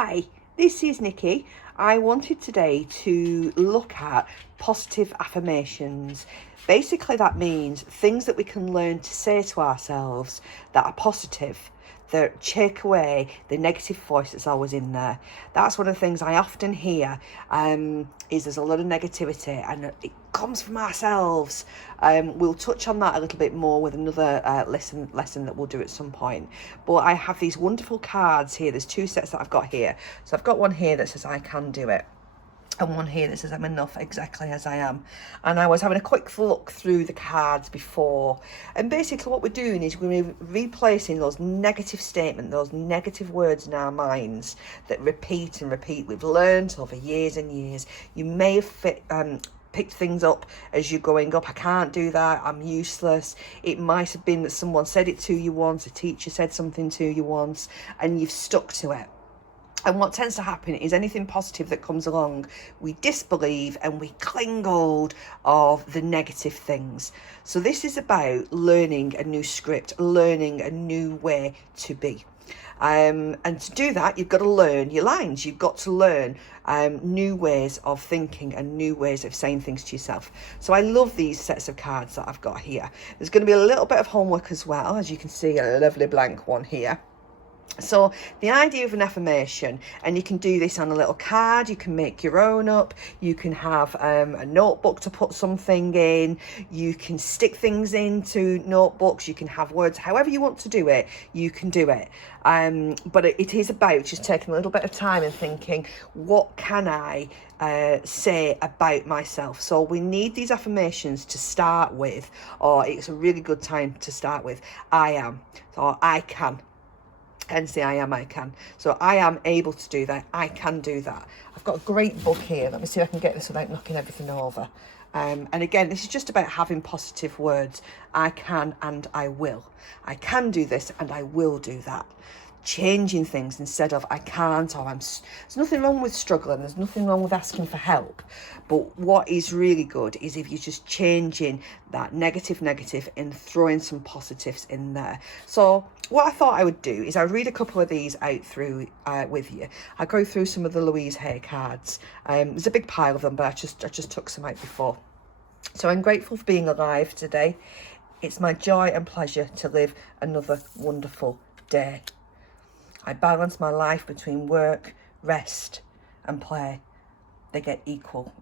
Hi, this is Nikki. I wanted today to look at positive affirmations. Basically, that means things that we can learn to say to ourselves that are positive, that take away the negative voice that's always in there. That's one of the things I often hear, is there's a lot of negativity and it comes from ourselves. We'll touch on that a little bit more with another lesson that we'll do at some point. But I have these wonderful cards here. There's two sets that I've got here. So I've got one here that says I can do it, and one here that says I'm enough exactly as I am. And I was having a quick look through the cards before, and basically what we're doing is we're replacing those negative statements, those negative words in our minds that repeat and repeat. We've learned over years and years. You may have picked things up as you're going up. I can't do that, I'm useless. It might have been that someone said it to you once, a teacher said something to you once, and you've stuck to it. And what tends to happen is anything positive that comes along, we disbelieve and we cling hold of the negative things. So this is about learning a new script, learning a new way to be. And to do that, you've got to learn your lines. You've got to learn new ways of thinking and new ways of saying things to yourself. So I love these sets of cards that I've got here. There's going to be a little bit of homework as well. As you can see, a lovely blank one here. So the idea of an affirmation, and you can do this on a little card, you can make your own up, you can have a notebook to put something in, you can stick things into notebooks, you can have words, however you want to do it, you can do it. But it is about just taking a little bit of time and thinking, what can I say about myself? So we need these affirmations to start with, or it's a really good time to start with I am, or I can. And say I can. So I am able to do that. I can do that. I've got a great book here. Let me see if I can get this without knocking everything over. And again, this is just about having positive words. I can and I will. I can do this and I will do that. Changing things instead of I can't, or there's nothing wrong with struggling, there's nothing wrong with asking for help, but what is really good is if you're just changing that negative and throwing some positives in there. So what I thought I would do is I read a couple of these out through with you. I go through some of the Louise Hay cards. There's a big pile of them, but I just took some out before. So I'm grateful for being alive today. It's my joy and pleasure to live another wonderful day. I balance my life between work, rest and play. They get equal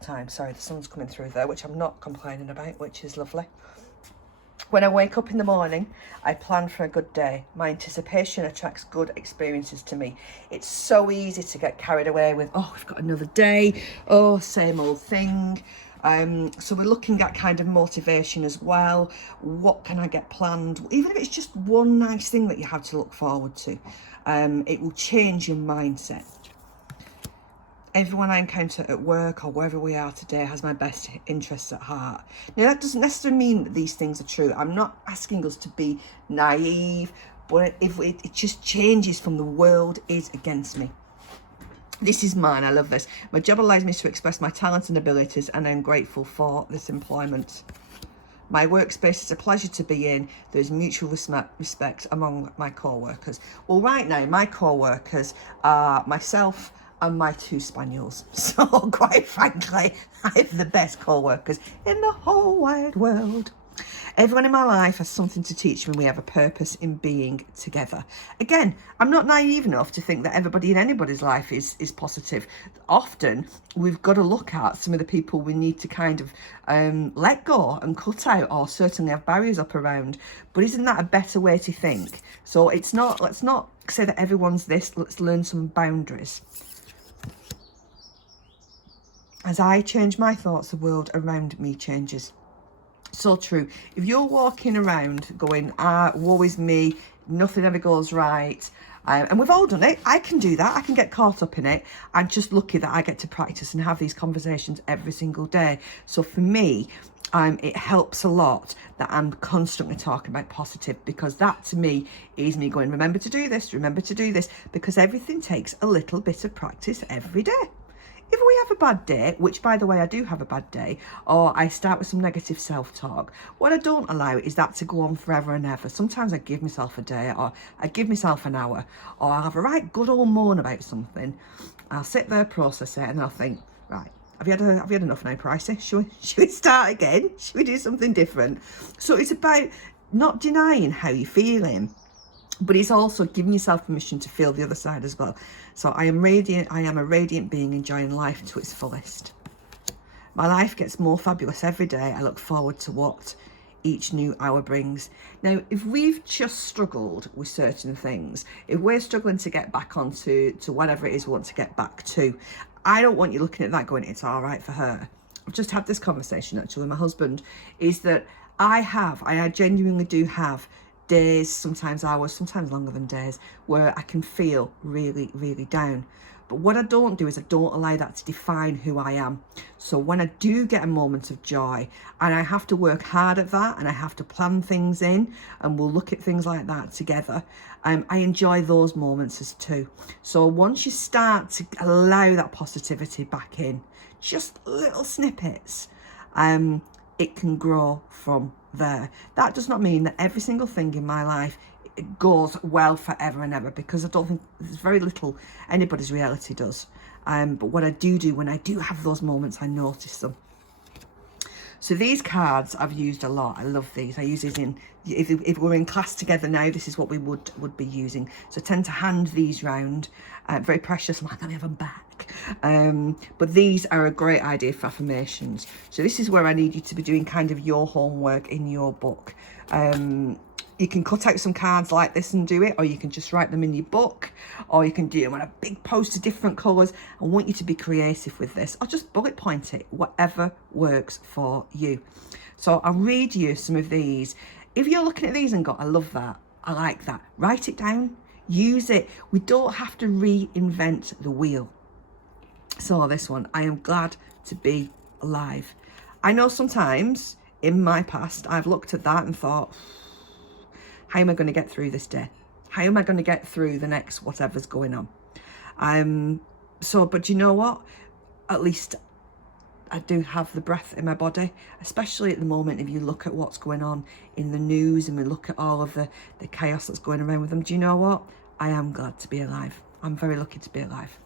time. Sorry, the sun's coming through there, which I'm not complaining about, which is lovely. When I wake up in the morning, I plan for a good day. My anticipation attracts good experiences to me. It's so easy to get carried away with, oh, we've got another day. Oh, same old thing. So we're looking at kind of motivation as well. What can I get planned? Even if it's just one nice thing that you have to look forward to, it will change your mindset. Everyone I encounter at work or wherever we are today has my best interests at heart. Now, that doesn't necessarily mean that these things are true. I'm not asking us to be naive, but if it just changes from the world is against me. This is mine. I love this. My job allows me to express my talents and abilities, and I'm grateful for this employment. My workspace is a pleasure to be in. There's mutual respect among my co-workers. Well, right now, my co-workers are myself and my 2 spaniels. So, quite frankly, I have the best co-workers in the whole wide world. Everyone in my life has something to teach me. We have a purpose in being together. Again, I'm not naive enough to think that everybody in anybody's life is positive. Often, we've got to look at some of the people we need to kind of let go and cut out, or certainly have barriers up around. But isn't that a better way to think? So let's not say that everyone's this. Let's learn some boundaries. As I change my thoughts, the world around me changes. So true. If you're walking around going, woe is me, nothing ever goes right, and we've all done it. I can do that. I can get caught up in it. I'm just lucky that I get to practice and have these conversations every single day. So for me, it helps a lot that I'm constantly talking about positive, because that to me is me going, remember to do this, because everything takes a little bit of practice every day. If we have a bad day, which by the way, I do have a bad day, or I start with some negative self-talk, what I don't allow is that to go on forever and ever. Sometimes I give myself a day, or I give myself an hour, or I'll have a right good old moan about something. I'll sit there, process it, and I'll think, right, have you had enough now, Pricey? Should we start again? Should we do something different? So it's about not denying how you're feeling, but it's also giving yourself permission to feel the other side as well. So I am radiant. I am a radiant being enjoying life to its fullest. My life gets more fabulous every day. I look forward to what each new hour brings. Now, if we've just struggled with certain things, if we're struggling to get back onto whatever it is we want to get back to, I don't want you looking at that going, it's all right for her. I've just had this conversation actually with my husband, is that I genuinely do have days, sometimes hours, sometimes longer than days, where I can feel really, really down. But what I don't do is I don't allow that to define who I am. So when I do get a moment of joy, and I have to work hard at that, and I have to plan things in, and we'll look at things like that together, I enjoy those moments as too. So once you start to allow that positivity back in, just little snippets, it can grow from there. That does not mean that every single thing in my life it goes well forever and ever, because I don't think there's very little anybody's reality does. But what I do when I do have those moments, I notice them. So these cards I've used a lot. I love these. I use these in, if we're in class together now, this is what we would be using. So I tend to hand these round. Very precious. I'm like, let me have them back. But these are a great idea for affirmations. So this is where I need you to be doing kind of your homework in your book. You can cut out some cards like this and do it, or you can just write them in your book, or you can do them on a big poster, different colours. I want you to be creative with this, or just bullet point it, whatever works for you. So I'll read you some of these. If you're looking at these and go, I love that, I like that, write it down, use it. We don't have to reinvent the wheel. So this one, I am glad to be alive. I know sometimes in my past, I've looked at that and thought, how am I going to get through this day? How am I going to get through the next whatever's going on? But you know what? At least I do have the breath in my body, especially at the moment. If you look at what's going on in the news and we look at all of the chaos that's going around with them, do you know what? I am glad to be alive. I'm very lucky to be alive.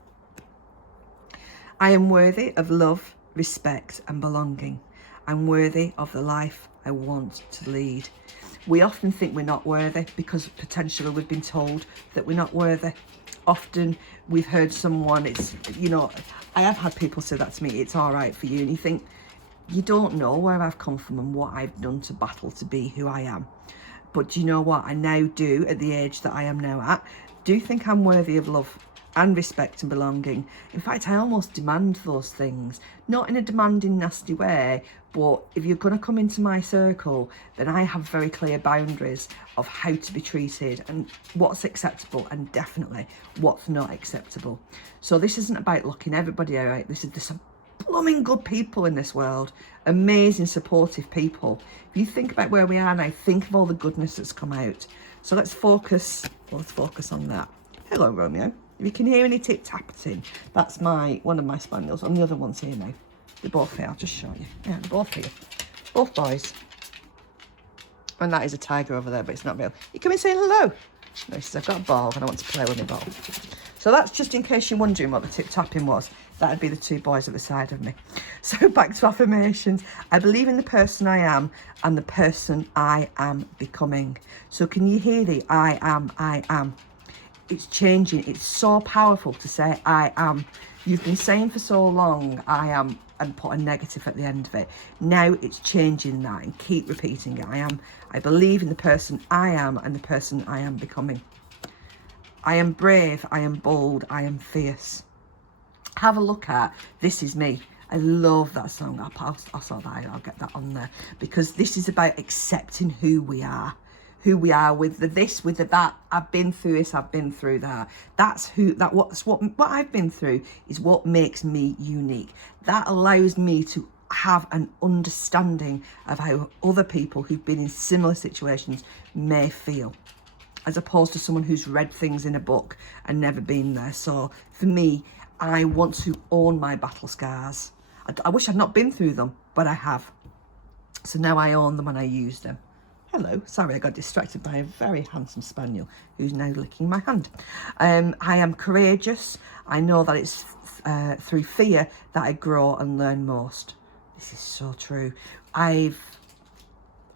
I am worthy of love, respect and belonging. I'm worthy of the life I want to lead. We often think we're not worthy because potentially we've been told that we're not worthy. Often we've heard someone, I have had people say that to me, it's all right for you. And you think, you don't know where I've come from and what I've done to battle to be who I am. But do you know what? I now do, at the age that I am now at, do think I'm worthy of love and respect and belonging. In fact, I almost demand those things, not in a demanding, nasty way, but if you're going to come into my circle, then I have very clear boundaries of how to be treated and what's acceptable and definitely what's not acceptable. So this isn't about looking everybody out. There's some blooming good people in this world, amazing, supportive people. If you think about where we are now, think of all the goodness that's come out. So let's focus on that. Hello, Romeo. If you can hear any tip-tapping, that's one of my spaniels, and the other one's here now. They're both here, I'll just show you. Yeah, they're both here. Both boys. And that is a tiger over there, but it's not real. You come in saying hello. No, he says, I've got a ball and I want to play with my ball. So that's just in case you're wondering what the tip-tapping was. That'd be the two boys at the side of me. So back to affirmations. I believe in the person I am and the person I am becoming. So can you hear the I am? It's changing. It's so powerful to say I am. You've been saying for so long I am and put a negative at the end of it. Now it's changing that and keep repeating it. I believe in the person I am and the person I am becoming. I am brave, I am bold, I am fierce. Have a look at This Is Me. I love that song. I'll sort that out. I'll get that on there, because this is about accepting who we are with the this, with the that. I've been through this, I've been through that. What I've been through is what makes me unique. That allows me to have an understanding of how other people who've been in similar situations may feel, as opposed to someone who's read things in a book and never been there. So for me, I want to own my battle scars. I wish I'd not been through them, but I have. So now I own them and I use them. Hello, sorry, I got distracted by a very handsome spaniel who's now licking my hand. I am courageous. I know that it's through fear that I grow and learn most. This is so true. I've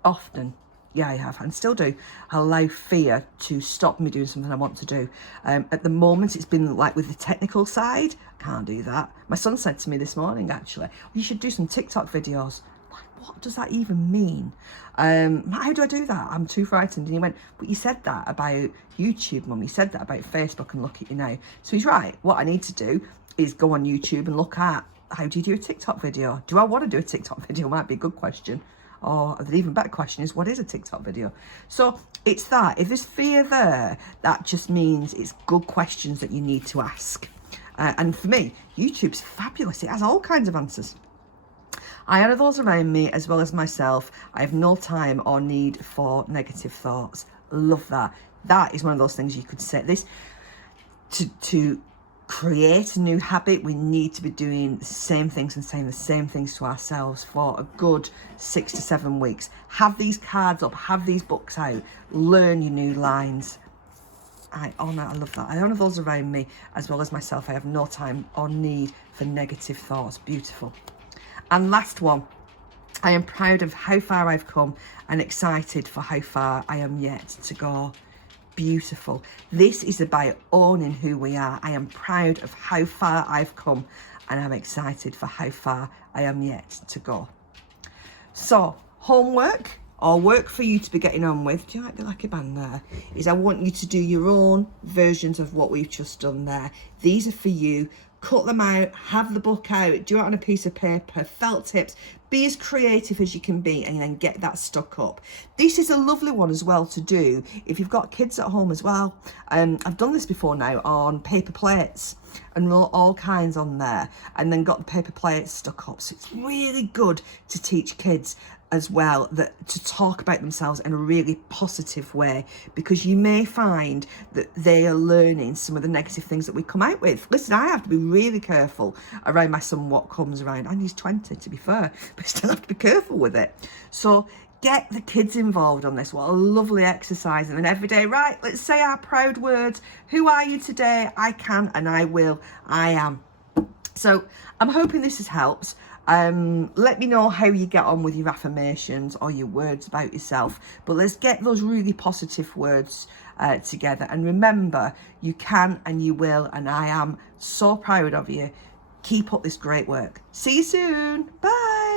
often, I have, and still do, allow fear to stop me doing something I want to do. At the moment, it's been like with the technical side, I can't do that. My son said to me this morning, actually, you should do some TikTok videos. What does that even mean? How do I do that? I'm too frightened. And he went, but you said that about YouTube, Mum. You said that about Facebook, and look at you now. So he's right. What I need to do is go on YouTube and look at, how do you do a TikTok video? Do I want to do a TikTok video? Might be a good question. Or the even better question is, what is a TikTok video? So it's that. If there's fear there, that just means it's good questions that you need to ask. And for me, YouTube's fabulous. It has all kinds of answers. I honour those around me as well as myself. I have no time or need for negative thoughts. Love that. That is one of those things you could say. This to create a new habit, we need to be doing the same things and saying the same things to ourselves for a good 6 to 7 weeks. Have these cards up, have these books out, learn your new lines. I love that. I honour those around me as well as myself. I have no time or need for negative thoughts. Beautiful. And last one, I am proud of how far I've come and excited for how far I am yet to go. Beautiful. This is about owning who we are. I am proud of how far I've come and I'm excited for how far I am yet to go. So, homework or work for you to be getting on with, do you like the lucky band there? Is I want you to do your own versions of what we've just done there. These are for you. Cut them out, have the book out, do it on a piece of paper, felt tips, be as creative as you can be, and then get that stuck up. This is a lovely one as well to do if you've got kids at home as well. I've done this before now on paper plates and wrote all kinds on there and then got the paper plates stuck up. So it's really good to teach kids as well that to talk about themselves in a really positive way, because you may find that they are learning some of the negative things that we come out with. Listen, I have to be really careful around my son what comes around, and he's 20 to be fair, but I still have to be careful with it. So get the kids involved on this. What a lovely exercise. And then every day, right, let's say our proud words. Who are you today? I can and I will. I am. So I'm hoping this has helped. Let me know how you get on with your affirmations or your words about yourself. But let's get those really positive words together. And remember, you can and you will. And I am so proud of you. Keep up this great work. See you soon. Bye.